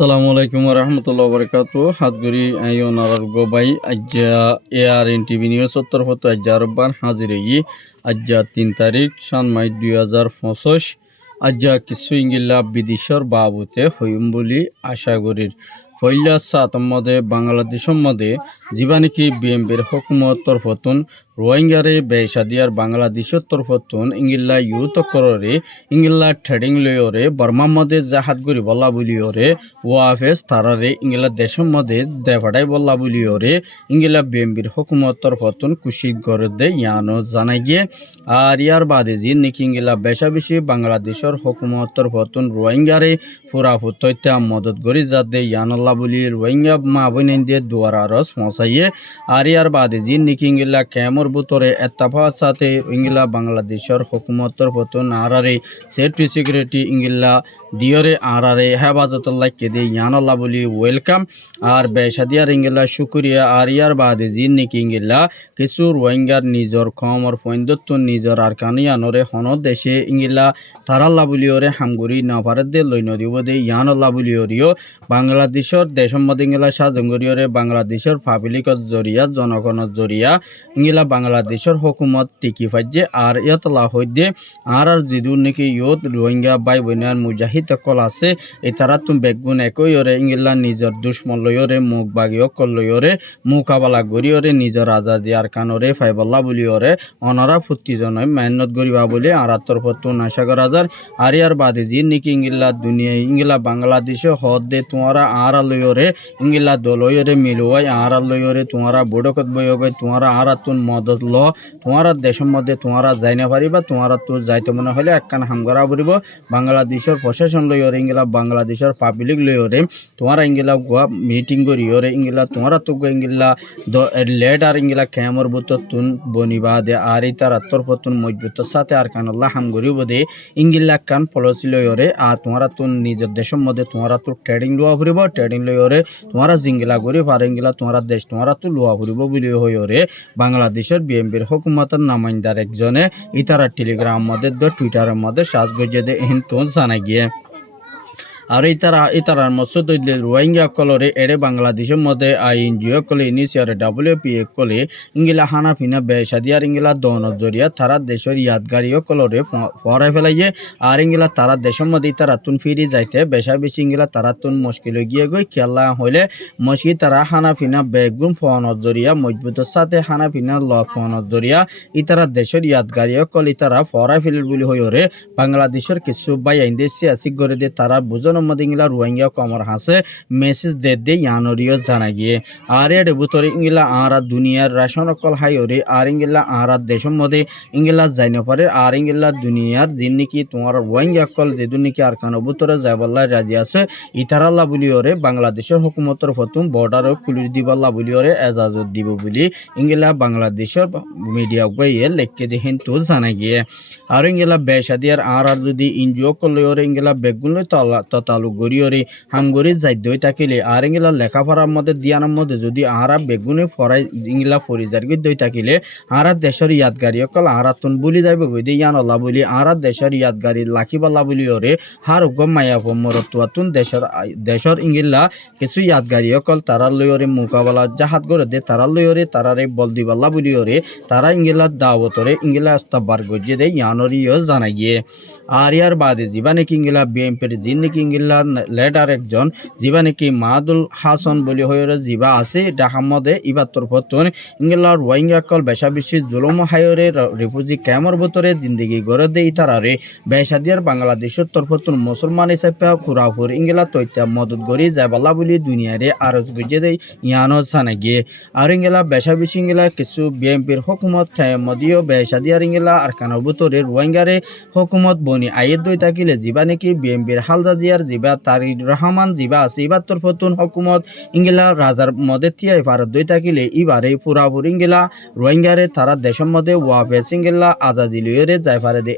আসসালামু আলাইকুম রহমতুল্লাহ বরকাত হাজগুড়ি আইনার গোবাই আজ্জা এআরএন টিভি নিউজ তরফত আজ্জা রব্বান হাজির আজ্জা 3 তারিখ সানমাই 2025 আজ্জা কিছু ইংগিল্লা বিদিশর বাবুতে হইম বলি আশা করির ফইল্লা সাতমদে বাংলাদেশের মধ্যে জীবানিকি বিএমপির হুকুমত তরফতুন রোহিঙ্গারে বেসাদিয়ার বাংলাদেশের তরফতুন ইংগিল্লা ইউথ কররে ইংগিল্লা ট্রেডিং লয়রে বর্মার মধ্যে জাহাজ গরি বল্লা বলিওরে ওয়াফেস তারারে ইংগিল্লা দেশের মধ্যে দেফাটাই বল্লা বলিওরে ইংগিল্লা বিএমপির হুকুমত তরফতুন কুশিদ করে দে ইয়ানো জানাই গিয়ে আর ইয়ার বাদে যে নাকি ইংগিল্লা বেশা বেশি বাংলাদেশের হুকুমত তরফতুন রোহিঙ্গারে ফুরাফুত তৈত্যা মদত করি যাতে ইয়ানল্লা বলি রোহিঙ্গা মা বোনেন দিয়ে দুয়ার আরস পৌঁছাইয়ে আর ইয়ার বাদে যে নাকি ইংগিল্লা ক্যামর বুতরে এত্তাফার সাথে ইংগিল্লা বাংলাদেশের হুকুমত তরফতুন আরারে সেফটি সিকিউরিটি ইংগিল্লা দিয়রে আরারে হেফাজতুল্লাহ কেদে ইয়ানল্লা বলি ওয়েলকাম আর বেসাদিয়ার ইংগিল্লা শুক্রিয়া আর ইয়ার বাদে যে নাকি ইংগিল্লা কিছু রোহিঙ্গার নিজর খমর ফৈন্দত্তুন নিজর আর কানিয়ানরে হন দেশে ইংগিল্লা তারাল্লা বলিওরে হামগুড়ি নাফারে দে লই নদীব দে ইয়ানল্লা বলিওরিও বাংলাদেশের দেশের মধ্যে ইংলা সাজঙ্গরিয়রে বাংলাদেশের পাবলিকত জরিয়া জনগণত জরিয়া ইংলা বাংলাদেশের হুকুমত টিকি ফাইজে আর ইয়তলা হইদে আর যিদু নাকি ইয়ত রোহিঙ্গা বাই বোনার মুজাহিদ অকল আছে এই তারা তুমি বেগুন একইরে ইংলা নিজের দুশ্মন লইরে মুখ বাগি অকল লইরে মুকাবালা গরিয়রে নিজের আজাদি আর কানরে ফাইবল্লা বলিওরে অনারা ফুর্তিজনয় মেহনত গরিবা বলে আর তরফতুন আশা করা যায় আর ইয়ার বাদে যে নাকি ইংলা দুনিয়া ইংলা বাংলাদেশে হদ দে তোমারা আর লইরে ইংলা দলয়রে মিলুয়াই আর লইরে তোমারা বুড়কত বইগই তোমারা আর তুন মদত ল তোমারা দেশের মধ্যে তোমারা যাই না পারিবা তোমারা তো যাইতে মনে হলে একখান হামগরা বলিব বাংলাদেশের প্রশাসন লইরে ইংলা বাংলাদেশের পাবলিক লইরে তোমারা ইংলা গোয়া মিটিং করিওরে ইংলা তোমারা তো ইংলা লেট আর ইংলা ক্যামর বুত তুন বনিবা দে আর এই তার তরফতুন মজবুতের সাথে আর কানুল্লাহ হামগরিব দে ইংলা কান পলিসি লইরে আর তোমারা তো নিজের দেশের মধ্যে তোমারা তো ট্রেডিং লোয়া ফুরিব ট্রেডিং লইরে তোমারা জিঙ্গিলা করি পারেঙ্গিলা তোমারা দেশ তোমারা তো লোয়া ফুরিব বলি হইরে বাংলাদেশের বিএমপির হুকুমতের নামাইন্দার একজনে ইতারা টেলিগ্রাম মধ্যে টুইটারের মধ্যে সাজগজে দে হিন্দু জানাই গিয়ে আর ইতারার মৎস্য দৈলে রোহিঙ্গা কলরে এড়ে বাংলাদেশের মধ্যে আইএনজিও কলে ইনিশিয়ারে ডাব্লিউপিএ কলে ইংলা হানা ফিনা বেসাদিয়ার ইংলা দনত জরিয়া তারা দেশের ইয়াদগারিও কলরে ফরাই ফেলাইয়ে আর ইংলা তারা দেশের মধ্যে তারা তুন ফিরি যাইতে বেশা বেশি ইংলা তারা তুন মুশকিল গিয়ে গই খেলা হইলে মশকি তারা হানা ফিনা বেগুন ফনত জরিয়া মজবুতের সাথে হানা ফিনা লক ফনত জরিয়া ইতারা দেশের ইয়াদগারিও কলে তারা ফরাই ফেলিল বলি হইরে বাংলাদেশের কিছু বাই আইন দেশে আসি করে দিয়ে তারা বুঝন ইংলা রোহিঙ্গা কমর হাসে মেসেজ দে ইয়ানরিও জানা গিয়ে আর এর বুতরে ইংলা আর দুনিয়ার রেশন অকল হাইরে আর ইংলা আর দেশের মধ্যে ইংলা যাই না পারে আর ইংলা দুনিয়ার দিন নাকি তোমার রোহিঙ্গা কল যেদিন নাকি আর কানো বুতরে যাইবাল্লা রাজি আছে ইতারাল্লা বলিওরে বাংলাদেশের হুকুমতর ফতুম বর্ডারও খুলি দিবাল্লা বলিওরে এজাজত দিব বলি ইংলা বাংলাদেশের মিডিয়া গিয়ে লেখকে দেখেন তো জানা গিয়ে আর ইংলা বেসাদিয়ার আর যদি ইনজিও করলে ইংলা বেগুন তালু গড়িয়রে হামগরি যাইদই থাকিলে আর ইংলা লেখাপড়ার মধ্যে দিয়ানোর মধ্যে যদি আহারা বেগুনে ফরাই ইংলা ফরিজার দই থাকিলে আহারা দেশের ইয়াদগারি অকল আহারা তুন বলি যাইব গই দিয়ে ইয়ানল্লা বলি আহারা দেশের ইয়াদগারি লাখিবাল্লা বলি ওরে হার গম মায়া মরতুয়াতুন দেশের ইংলা কিছু ইয়াদগারি অকল তারা লইরে মোকাবেলা জাহাজ করে দে তারা লইরে তারারে বল দিবাল্লা বলি ওরে তারা ইংলা দাওতরে ইংলা আস্তাবার গজিয়ে দেয় ইয়ানরিও জানা গিয়ে আর ইয়ার বাদে জীবা নাকি ইংলা বিএমপির দিন নাকি ইংলা লেটার একজন জীবা নাকি মাহাদুল হাসান বলি হয়ে জীবা আছে ঢাকা মধ্যে ইবার তরফতুন ইংলা রোহিঙ্গা কল বেশা বেশি জুলুম হায়রে রিফিউজি ক্যাম্পের ভিতরে জিন্দগি গড়ে দেয় তারারে বেসাদিয়ার বাংলাদেশের তরফতুন মুসলমান হিসাবে খুরাফুর ইংলা তৈত্যা মদত গড়ি যাইবাল্লা বলি দুনিয়ারে আরজ গুজে দেয় ইয়ানো জানা গিয়ে আর ইংলা বেশা বেশি ইংলা কিছু বিএমপির হুকুমত মদিও বেসাদিয়ার ইংলা আর কানোর ভিতরে রোহিঙ্গারে হুকুমত বনি আয়ের দই থাকিলে জীবা নাকি বিএমপির হালদা দিয়ার জিবা তারির রহমান জিবা আছে ইবার তরফতুন হুকুমত ইংলা রাজার মধ্যে তিয়াই ভারত দই থাকিলে ইবারে পুরাপুর ইংলা রোহিঙ্গারে তারা দেশের মধ্যে ওয়াফেস ইংলা আজাদি লিওরে যাই পারে দে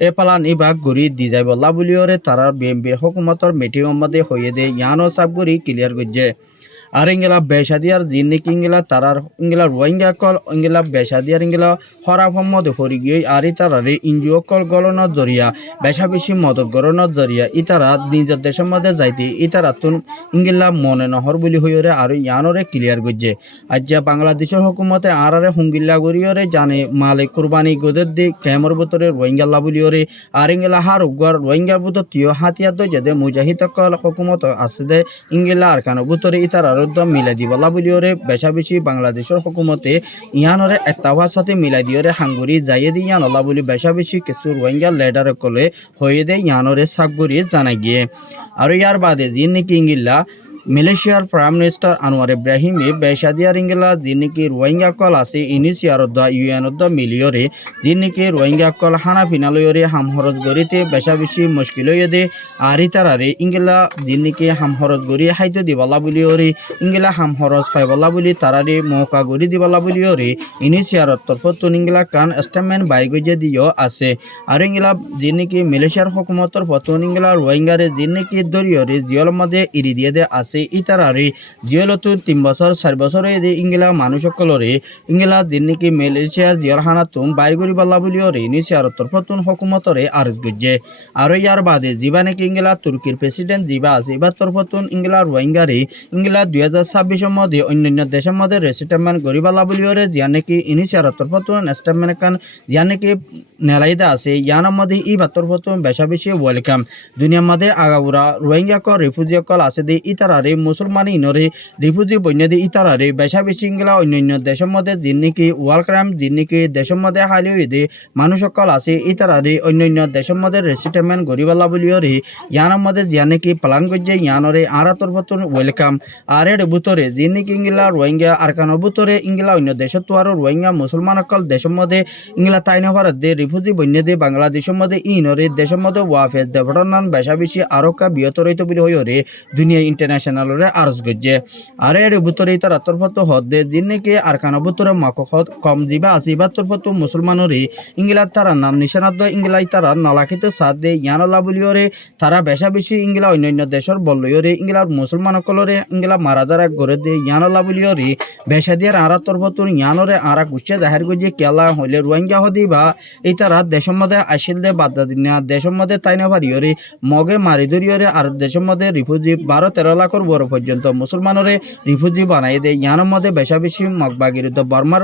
এ পালান ইবা গড়ি দি যাই বল্লা বলিওরে তারা বিএমপির হুকুমতর মিটিংয়ের মধ্যে হইয়ে দে ইয়ানো সাবগুড়ি ক্লিয়ার করছে আর ইংলা বেসাদিয়ার জিন নাকি ইংলা তারার ইংলা রোহিঙ্গা কল ইংলা বেসাদিয়ার ইংলা হরাফম মধ্যে হরি গিয়ে আর ইতারারে ইনজিও কল গলনত জরিয়া বেশা বেশি মদত গরনত জরিয়া ইতারা নিজের দেশের মধ্যে যাইতে ইতারা তুন ইংলা মনে নহর বলি হইরে আর ইয়ানরে ক্লিয়ার গজ্জে আজ্জা বাংলাদেশের হুকুমতে আরারে হুঙ্গিল্লা গরিয়রে জানে মালিক কুরবানি গোদের দি ক্যামর ভিতরে রোহিঙ্গা বলিয়রে আর ইংলা হার উগর রোহিঙ্গার ভিতর তিয় হাতিয়ার দই যেদে মুজাহিদ কল হুকুমত আছে দে ইংলা আর কানো ভিতরে ইতারার মিলাই দিবলা বলিয়রে বেশা বেশি বাংলাদেশের হুকুমতে ইয়ানরে একটাওয়ার সাথে মিলাই দিয়রে হাঙ্গুরি যাইয়ে দি ইয়ানলা বলি বেশা বেশি কিছু রোহিঙ্গা লেডার কলে হয়ে দে ইয়ানরে সাকগুরি জানাই গিয়ে আর ইয়ার বাদে জিন নাকি ইংলা মালয়েশিয়ার প্রাইম মিনিস্টার আনোয়ার ইব্রাহিমে বেসাদিয়ার ইংলা যিনিকি রোহিঙ্গা কল আছে ইনিশিয়ার ইউএন মিলিয়রে যিনিকি রোহিঙ্গা কল হানা ফিনালয়রে হামহরত গড়িতে বেশা বেশি মুশকিল হয়ে দে আর ইতারারে ইংলা যিনিকি হামহরত গড়ি হাইতো দিবলা বলিওরে ইংলা হামহরত ফাইবলা বলি তারারে মৌকা গড়ি দিবলা বলিওরে ইনিশিয়ার তরফতুন ইংলা কান স্টেটমেন্ট বাইর গজে দিও আছে আর ইংলা যিনিকি মালয়েশিয়ার হুকুমতর ফতুন ইংলা রোহিঙ্গারে যিনিকি দরিয়রে জিয়ল মধ্যে ইরি দিয়ে দে আছে ইতারারে জিয়লতো 3 বছর 4 বছর হয়ে ইংলা মানুষ সকলরে ইংলা দিন নাকি মালয়েশিয়ার জিয়র হানাতুম বাইর করি বলা বলিওরে ইনিশিয়ার তরফতুন হুকুমতরে আরজ গজ্জে আর ইয়ার বাদে জিবা নাকি ইংলা তুর্কির প্রেসিডেন্ট জিবা আছে এবার তরফতুন ইংলা রোহিঙ্গারে ইংলা 2026 মধ্যে অন্যান্য দেশের মধ্যে রেসিটেলমেন্ট করি বলা বলিওরে জিয়া নাকি ইনিশিয়ার তরফতুন স্টেটমেন্ট কান জিয়া নাকি নেলাইদা আছে ইয়ার মধ্যে ই তরফতুন বেশা বেশি ওয়েলকাম দুনিয়ার মধ্যে আগাউরা রোহিঙ্গা কল রিফিউজি কল আছে দে ইতারা মুসলমান ইনরে রিফিউজি বন্যদে ইতারারে বেশা বেশি ইংলা অন্যান্য দেশের মধ্যে যিন নাকি ওয়াল ক্রাইম যিন নাকি দেশের মধ্যে হালি হয়ে মানুষ সকল আছে ইতারারে অন্যান্য দেশের মধ্যে রেসিটেলমেন্ট গরিবাল্লা বলিওরে ইয়ানোর মধ্যে জিয়া নাকি প্লান করছে ইয়ানরে আরা তরফতুন ওয়েলকাম আর এর ভিতরে যিন নাকি ইংলা রোহিঙ্গা আরকানোর ভিতরে ইংলা অন্য দেশের তো আরো রোহিঙ্গা মুসলমান সকল দেশের মধ্যে ইংলা তাইন ভারত দে রিফিউজি বন্যদে বাংলাদেশের মধ্যে ইনরে দেশের মধ্যে ওয়াফেজ দেবটনান বেশা বেশি আরো কা বিয়ত রইত বলি হইরে দুনিয়া ইন্টারন্যাশনাল আরজ গজ্জে আর এর ভিতরে তারা তরফত হদে যিনিকে আরকানো ভিতরে মাকহত কম জিবা আছে বা তরফত মুসলমানরে ইংলা তারা নাম নিশানাদ ইংলাই তারা নলাখিত সাথ দে ইয়ানলা বলিওরে তারা বেশা বেশি ইংলা অন্যান্য দেশের বলয়রে ইংলার মুসলমান সকলরে ইংলা মারাদারা গড়ে দে ইয়ানলা বলিওরে বেশা দিয়ার আরা তরফত ইয়ানরে আরা গুচ্ছা জাহির গজ্জে কেলা হইলে রোহিঙ্গা হদি বা এই তারা দেশের মধ্যে আসিল দে বাদ দিনা দেশের মধ্যে তাইনা ভারিয়রে মগে মারি ধরিয়রে আর দেশের মধ্যে রিফিউজি 12-13 লাখর বড় পর্যন্ত মুসলমানরে রিফিউজি বানাই দে ইয়ানোর মধ্যে বেশা বেশি মগবাগিরিত বর্মার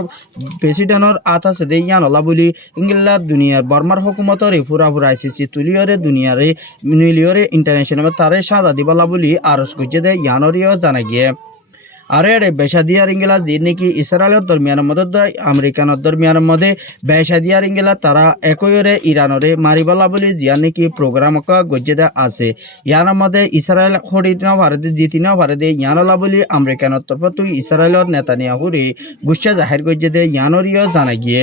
প্রেসিডেন্টর আত আছে দে ইয়ানলা বলি ইংলা দুনিয়ার বর্মার হুকুমতরে পুরা আইসিসি তুলিয়রে দুনিয়ারে মিলিয়রে ইন্টারন্যাশনাল তারে সাদা দিবলা বলি আরজ করছে দে ইয়ানরিও জানা গিয়ে আর এর বেসাদিয়ার ইংলা যিনি নাকি ইসরায়েলের দরমিয়ানের মধ্যে আমেরিকানের দরমিয়ানের মধ্যে বেসাদিয়ার ইংলা তারা একইরে ইরানরে মারিবালা বলি জিয়া নাকি প্রোগ্রাম গজ্জে আছে ইয়ানোর মধ্যে ইসরায়েল হরিনা ভারতে জিতিনা ভারতে ইয়ানলা বলি আমেরিকানের তরফ তুই ইসরায়েলের নেতানিয়াহুরে গুচ্ছা জাহির গজ্জে দে ইয়ানরিও জানা গিয়ে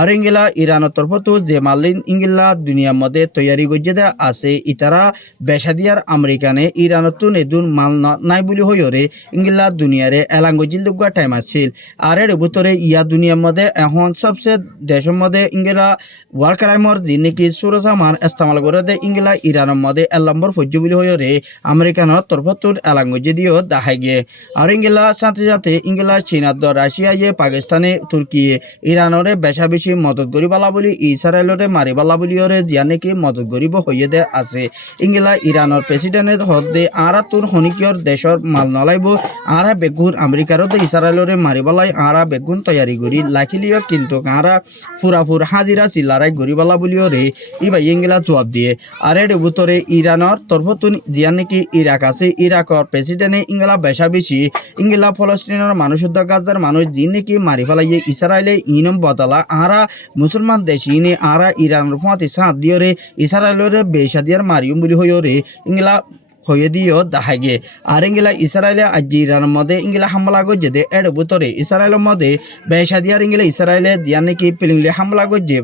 আর ইংলা ইরানের তরফ তো যে মালিন ইংলা দুনিয়ার মধ্যে তৈয়ারি গজ্জে দে আছে ইতারা বেসাদিয়ার আমেরিকানে ইরানত তো নেদুন মাল নাই বলি হইরে ইংলা দুনিয়া এলাঙ্গজিল দুগা টাইম আছিল আর এর ভিতরে ইয়া দুনিয়ার মধ্যে এখন সবচেয়ে দেশের মধ্যে ইংলা ওয়ার ক্রাইমর যিনি কি সুরজামান ইস্তেমাল করে দে ইংলা ইরানের মধ্যে 1 নম্বর ফৌজ বলি হইরে আমেরিকানের তরফতুর এলাঙ্গজি দিও দেখাই গিয়ে আর ইংলা সাথে সাথে ইংলা চীনা রাশিয়া পাকিস্তানে তুর্কি ইরানরে বেশা বেশি মদত করিবালা বলি ইসরায়েলরে মারিবালা বলি হরে জিয়া নাকি মদত করিব হইয়ে দে আছে ইংলা ইরানের প্রেসিডেন্টের হদে আরা তুর হনিকিয়র দেশর মাল নলাইব আরা বেগুন আমেরিকারও তো ইসরায়েলরে মারিবালাই আরা বেগুন তৈয়ারি করি লাখিলিও কিন্তু আরা ফুরাফুর হাজিরা চিল্লারাই গরিবালা বলিও রে ইবাই ইংলা জবাব দিয়ে আর এর ভিতরে ইরানের তরফতুন জিয়া নাকি ইরাক আছে ইরাকর প্রেসিডেন্টে ইংলা বেশা বেশি ইংলা ফলস্তিনের মানুষ গাজার মানুষ যি নাকি মারি ফেলাইয়ে ইসরায়েলে ইনম বদলা আরা মুসলমান দেশ ইনে আরা ইরানের ফাঁতি সাঁত দিয়ে রে ইসরায়েলের বেশা দিয়ার মারিম বলি হইও রে ইংলা হয়ে দিও দেখা গিয়ে আর ইংলা ইসরায়েলে আজ ইরানের মধ্যে ইংলা হামলা করছে দে এর ভিতরে ইসরায়েলের মধ্যে বেশা দিয়ার ইংলা ইসরায়েলে দিয়া নাকি পিলিংলে হামলা করছে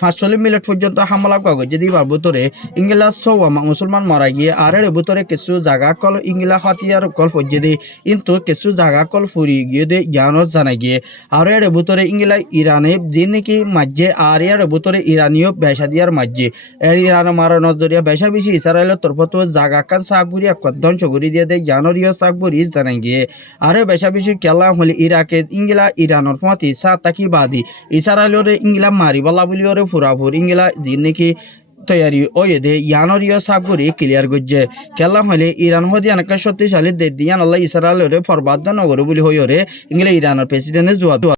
45 মিনিট পর্যন্ত হামলা করছে দিবার ভিতরে ইংলা মুসলমান মারা গিয়ে আর এর ভিতরে কিছু জায়গা কল ইংলা হাতিয়ার কল পর্যে দে কিন্তু কিছু জায়গা কল ফুরি গিয়ে দে জ্ঞান জানা গিয়ে আর এর ভিতরে ইংলা ইরানে যে নাকি মাঝে আর এর ভিতরে ইরানীয় বেশা দিয়ার মাঝে এর ইরান মারানোর জরিয়া বেশা বেশি ইসরায়েলের তরফ তো জায়গা এলাকার সাকবুরি এক ধ্বংস করে দিয়ে দেয় জানুয়ারিও সাকবুরি জানাই গিয়ে আরে বেশা বেশি খেলা হলে ইরাকে ইংলা ইরানের পঁয়ত্রিশ সাত তাকি বাদি ইসরায়েলের ইংলা মারি বলা বলি ওরে ফুরাফুর ইংলা যে নাকি তৈরি ওয়ে দে ইয়ানরিও সাবগুরি ক্লিয়ার করছে খেলা হলে ইরান হদি অনেক শক্তিশালী দেশ দিয়ান আল্লাহ ইসরায়েলের ফরবাদ নগর বলি হইরে ইংলা ইরানের প্রেসিডেন্টের জবাব